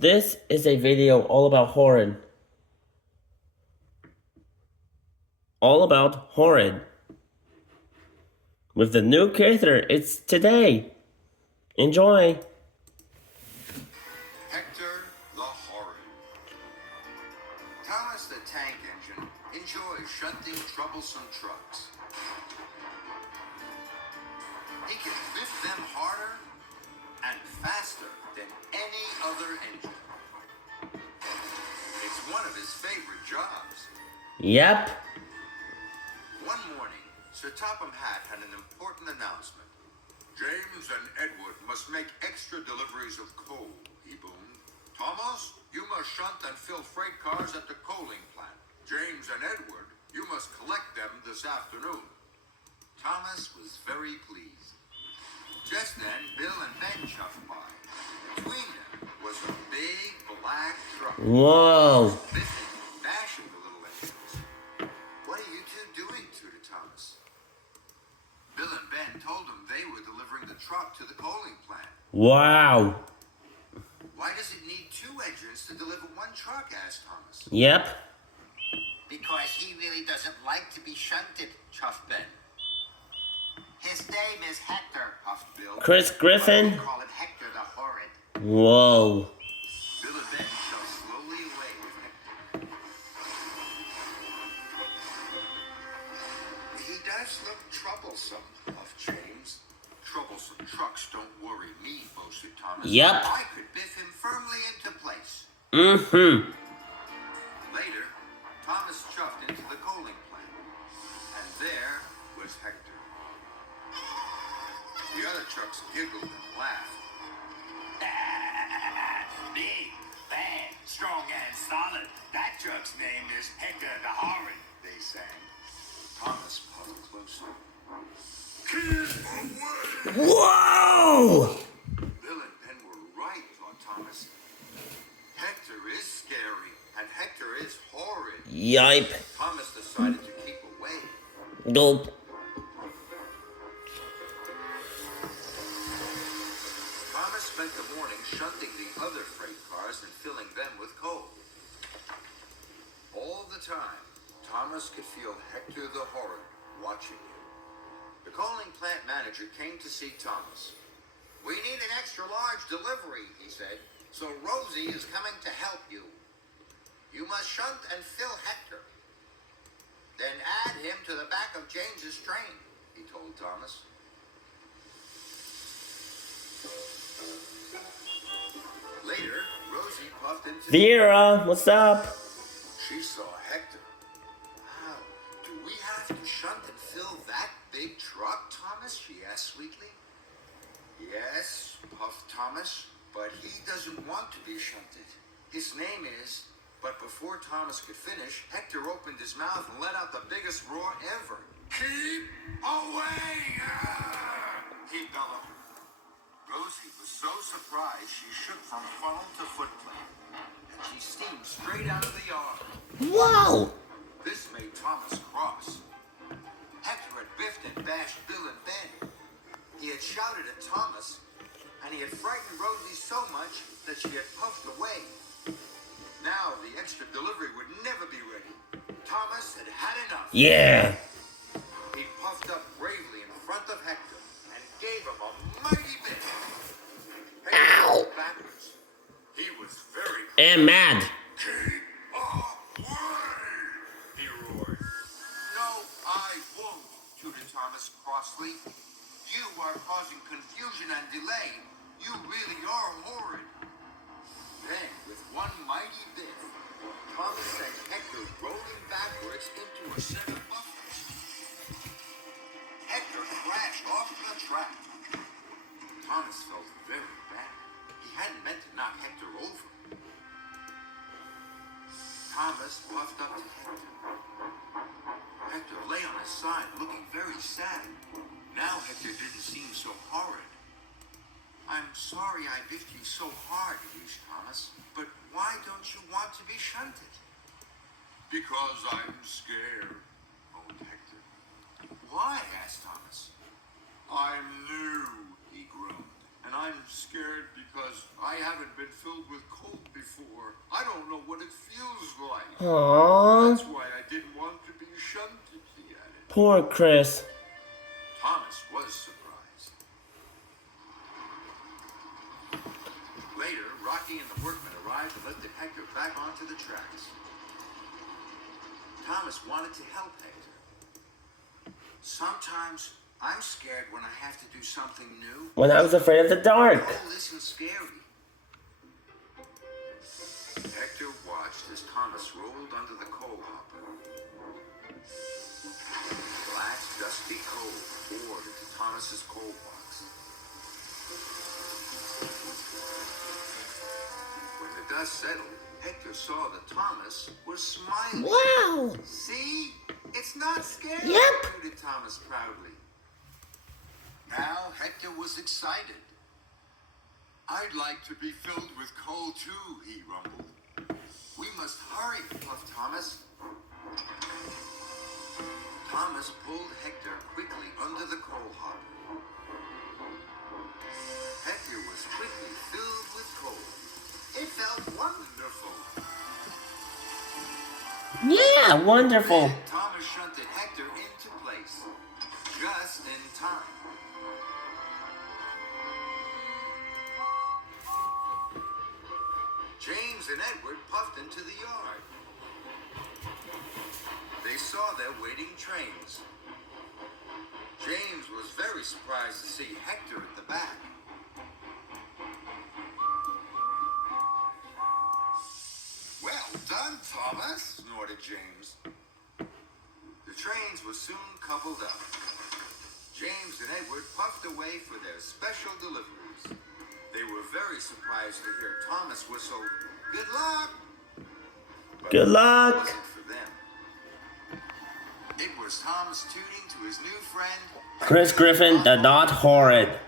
This is a video all about Horrid. All about Horrid. With the new character, it's today. Enjoy. Hector the Horrid. Thomas the Tank Engine enjoys shunting troublesome trucks. He can lift them harder and faster than any other engine. It's one of his favorite jobs. Yep. One morning, Sir Topham Hatt had an important announcement. James and Edward must make extra deliveries of coal, he boomed. Thomas, you must shunt and fill freight cars at the coaling plant. James and Edward, you must collect them this afternoon. Thomas was very pleased. Just then, Bill and Ben chuffed by. Between them was a big black truck. Whoa. Griffin bashing the little engines. What are you two doing? Tooted Thomas. Bill and Ben told him they were delivering the truck to the coaling plant. Wow. Why does it need two engines to deliver one truck? Asked Thomas. Yep. Because he really doesn't like to be shunted, chuffed Ben. His name is Hector, puffed Bill. Chris Griffin. We call him Hector the Horrid. Whoa. Bill and Ben shoved slowly away with Hector. He does look troublesome, puffed James. Troublesome trucks don't worry me, boasted Thomas. Yep. I could biff him firmly into place. Mm-hmm. Later, Thomas chuffed into the coaling plant. And there was Hector. The other trucks giggled and laughed. Big, bad, strong and solid. That truck's name is Hector the Horrid, They sang. Thomas puffed closer. Whoa! Bill and Ben were right, thought Thomas. Hector is scary, and Hector is horrid. Yipe. Thomas decided to keep away. Gulp. Thomas spent the morning shunting the other freight cars and filling them with coal. All the time, Thomas could feel Hector the Horrid watching him. The coaling plant manager came to see Thomas. We need an extra large delivery, he said, so Rosie is coming to help you. You must shunt and fill Hector. Then add him to the back of James's train, he told Thomas. Later, Rosie puffed into Vera, what's up? She saw Hector. Wow, do we have to shunt and fill that big truck, Thomas? She asked sweetly. Yes, puffed Thomas, but he doesn't want to be shunted. His name is... But before Thomas could finish, Hector opened his mouth and let out the biggest roar ever. Keep away! He bellowed. Rosie was so surprised she shook from phone to footplate, and she steamed straight out of the yard. Wow. This made Thomas cross. Hector had biffed and bashed Bill and Ben. He had shouted at Thomas, and he had frightened Rosie so much that she had puffed away. Now the extra delivery would never be ready. Thomas had had enough. Yeah. He puffed up bravely in front of Hector and gave him a mighty biff. Hector went backwards. He was very And mad. Keep away! He roared. No, I won't, tooted Thomas crossly. You are causing confusion and delay. You really are horrid. Then, with one mighty biff, Thomas sent Hector rolling backwards into a set of buffers. Hector crashed off the track. Thomas felt very bad. He hadn't meant to knock Hector over. Thomas puffed up to Hector. Hector lay on his side, looking very sad. Now Hector didn't seem so horrid. I'm sorry I biffed you so hard, mused Thomas, but why don't you want to be shunted? Because I'm scared, moaned Hector. Why? Asked Thomas. I'm new, he groaned, and I'm scared because I haven't been filled with cold before. I don't know what it feels like. Aww. That's why I didn't want to be shunted, he added. Poor Chris. Thomas was surprised. Later, Rocky and the workmen arrived and lifted Hector back onto the tracks. Thomas wanted to help Hector. Sometimes I'm scared when I have to do something new. When I was afraid of the dark. Oh, isn't scary. Hector watched as Thomas rolled under the coal hopper. Black, dusty coal poured into Thomas's coal box. When the dust settled, Hector saw that Thomas was smiling. Wow. See? It's not scary, Yep. hooted Thomas proudly. Now Hector was excited. I'd like to be filled with coal too, he rumbled. We must hurry, puffed Thomas. Thomas pulled Hector quickly under the coal hopper. Hector was quickly filled with coal. It felt wonderful. Yeah, wonderful. Then Thomas shunted Hector into place, just in time. James and Edward puffed into the yard. They saw their waiting trains. James was very surprised to see Hector at the back. Well done, Thomas, snorted James. The trains were soon coupled up. James and Edward puffed away for their special deliveries. They were very surprised to hear Thomas whistle, "Good luck!" But Good luck. it wasn't for them. It was Thomas tooting to his new friend, Chris Griffin, the not horrid.